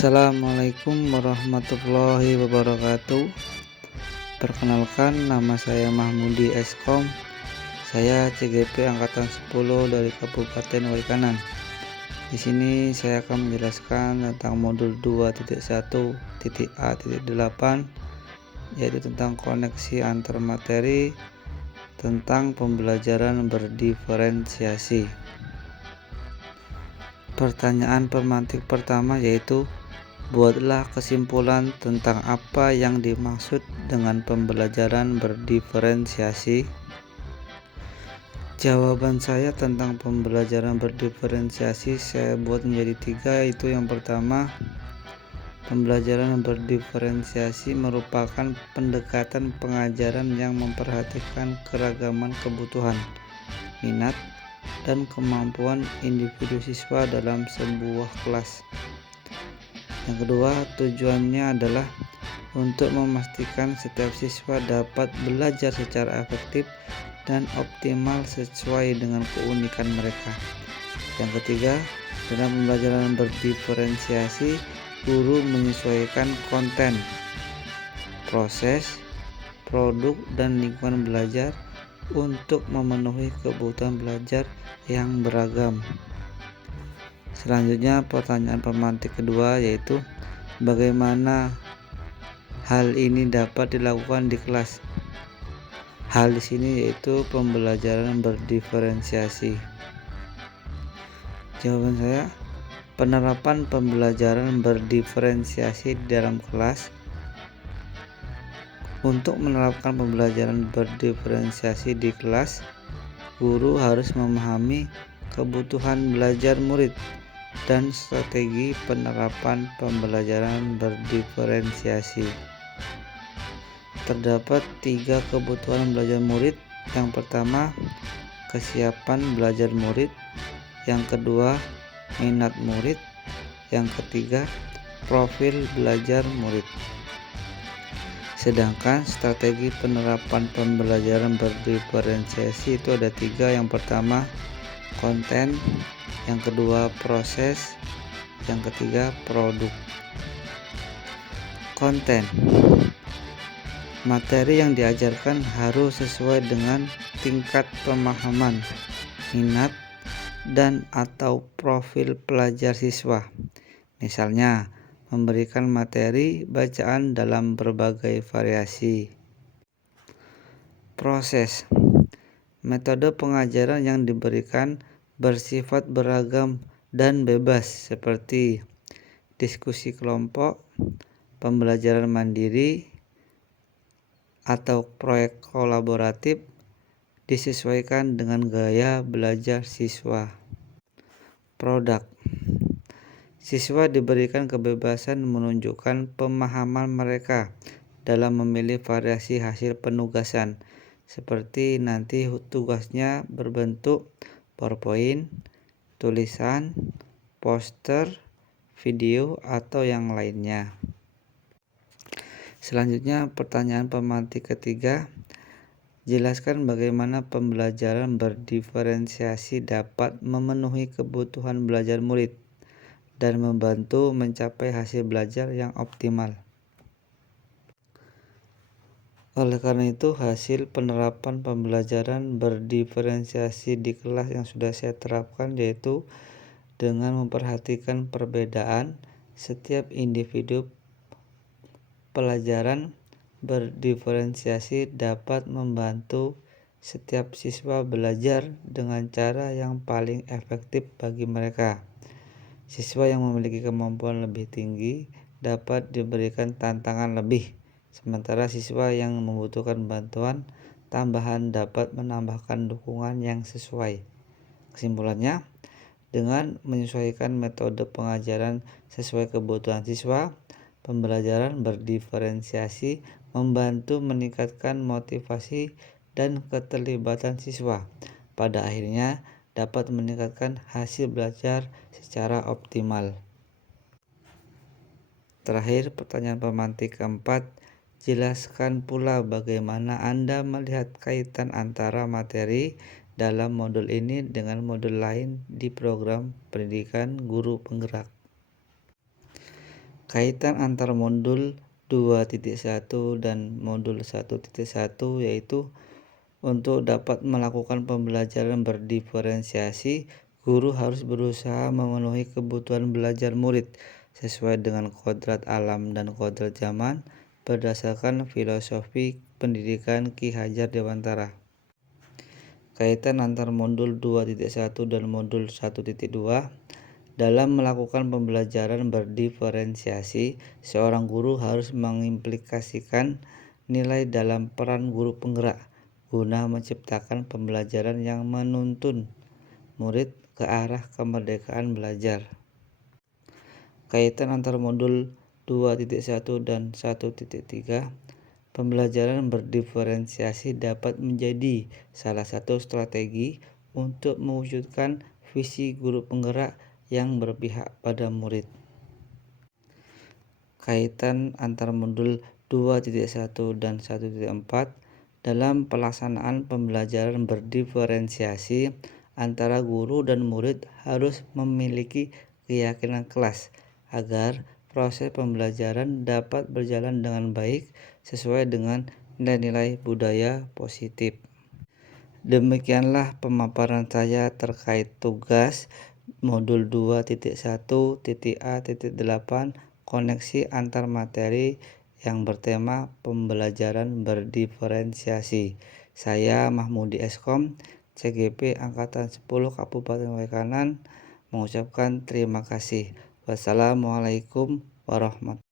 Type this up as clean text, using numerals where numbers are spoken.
Assalamualaikum warahmatullahi wabarakatuh. Perkenalkan, nama saya Mahmudi Eskom. Saya CGP angkatan 10 dari Kabupaten Waikanan. Di sini saya akan menjelaskan tentang modul 2.1.A.8, yaitu tentang koneksi antar materi, tentang pembelajaran berdiferensiasi. Pertanyaan pemantik pertama yaitu, buatlah kesimpulan tentang apa yang dimaksud dengan pembelajaran berdiferensiasi. Jawaban saya tentang pembelajaran berdiferensiasi saya buat menjadi 3, yaitu yang pertama, pembelajaran berdiferensiasi merupakan pendekatan pengajaran yang memperhatikan keragaman kebutuhan, minat, dan kemampuan individu siswa dalam sebuah kelas. Yang kedua, tujuannya adalah untuk memastikan setiap siswa dapat belajar secara efektif dan optimal sesuai dengan keunikan mereka. Yang ketiga, dalam pembelajaran berdiferensiasi, guru menyesuaikan konten, proses, produk, dan lingkungan belajar untuk memenuhi kebutuhan belajar yang beragam. Selanjutnya, pertanyaan pemantik kedua yaitu, bagaimana hal ini dapat dilakukan di kelas? Hal di sini yaitu pembelajaran berdiferensiasi. Jawaban saya, penerapan pembelajaran berdiferensiasi di dalam kelas. Untuk menerapkan pembelajaran berdiferensiasi di kelas, guru harus memahami kebutuhan belajar murid dan strategi penerapan pembelajaran berdiferensiasi. Terdapat 3 kebutuhan belajar murid. Yang pertama, kesiapan belajar murid. Yang kedua, minat murid. Yang ketiga, profil belajar murid. Sedangkan strategi penerapan pembelajaran berdiferensiasi itu ada 3. Yang pertama, konten. Yang kedua, proses. Yang ketiga, produk. Konten. Materi yang diajarkan harus sesuai dengan tingkat pemahaman, minat, dan atau profil pelajar siswa. Misalnya, memberikan materi bacaan dalam berbagai variasi. Proses. Metode pengajaran yang diberikan bersifat beragam dan bebas, seperti diskusi kelompok, pembelajaran mandiri, atau proyek kolaboratif, disesuaikan dengan gaya belajar siswa. Produk. Siswa diberikan kebebasan menunjukkan pemahaman mereka dalam memilih variasi hasil penugasan, seperti nanti tugasnya berbentuk PowerPoint, tulisan, poster, video, atau yang lainnya. Selanjutnya, pertanyaan pemantik ketiga, jelaskan bagaimana pembelajaran berdiferensiasi dapat memenuhi kebutuhan belajar murid dan membantu mencapai hasil belajar yang optimal. Oleh karena itu, hasil penerapan pembelajaran berdiferensiasi di kelas yang sudah saya terapkan yaitu dengan memperhatikan perbedaan setiap individu. Pelajaran berdiferensiasi dapat membantu setiap siswa belajar dengan cara yang paling efektif bagi mereka. Siswa yang memiliki kemampuan lebih tinggi dapat diberikan tantangan lebih, sementara siswa yang membutuhkan bantuan tambahan dapat menambahkan dukungan yang sesuai. Kesimpulannya, dengan menyesuaikan metode pengajaran sesuai kebutuhan siswa, pembelajaran berdiferensiasi membantu meningkatkan motivasi dan keterlibatan siswa. Pada akhirnya dapat meningkatkan hasil belajar secara optimal. Terakhir, pertanyaan pemantik keempat, jelaskan pula bagaimana Anda melihat kaitan antara materi dalam modul ini dengan modul lain di program pendidikan guru penggerak. Kaitan antar modul 2.1 dan modul 1.1 yaitu untuk dapat melakukan pembelajaran berdiferensiasi, guru harus berusaha memenuhi kebutuhan belajar murid sesuai dengan kodrat alam dan kodrat zaman berdasarkan filosofi pendidikan Ki Hajar Dewantara. Kaitan antar modul 2.1 dan modul 1.2. Dalam melakukan pembelajaran berdiferensiasi, seorang guru harus mengimplikasikan nilai dalam peran guru penggerak guna menciptakan pembelajaran yang menuntun murid ke arah kemerdekaan belajar. Kaitan antar modul 2.1 dan 1.3. Pembelajaran berdiferensiasi dapat menjadi salah satu strategi untuk mewujudkan visi guru penggerak yang berpihak pada murid. Kaitan antar modul 2.1 dan 1.4. Dalam pelaksanaan pembelajaran berdiferensiasi, antara guru dan murid harus memiliki keyakinan kelas agar proses pembelajaran dapat berjalan dengan baik sesuai dengan nilai-nilai budaya positif. Demikianlah pemaparan saya terkait tugas modul 2.1.A.8 koneksi antar materi yang bertema pembelajaran berdiferensiasi. Saya Mahmudi Eskom, CGP Angkatan 10 Kabupaten Waikanan mengucapkan terima kasih. Wassalamualaikum warahmatullahi wabarakatuh.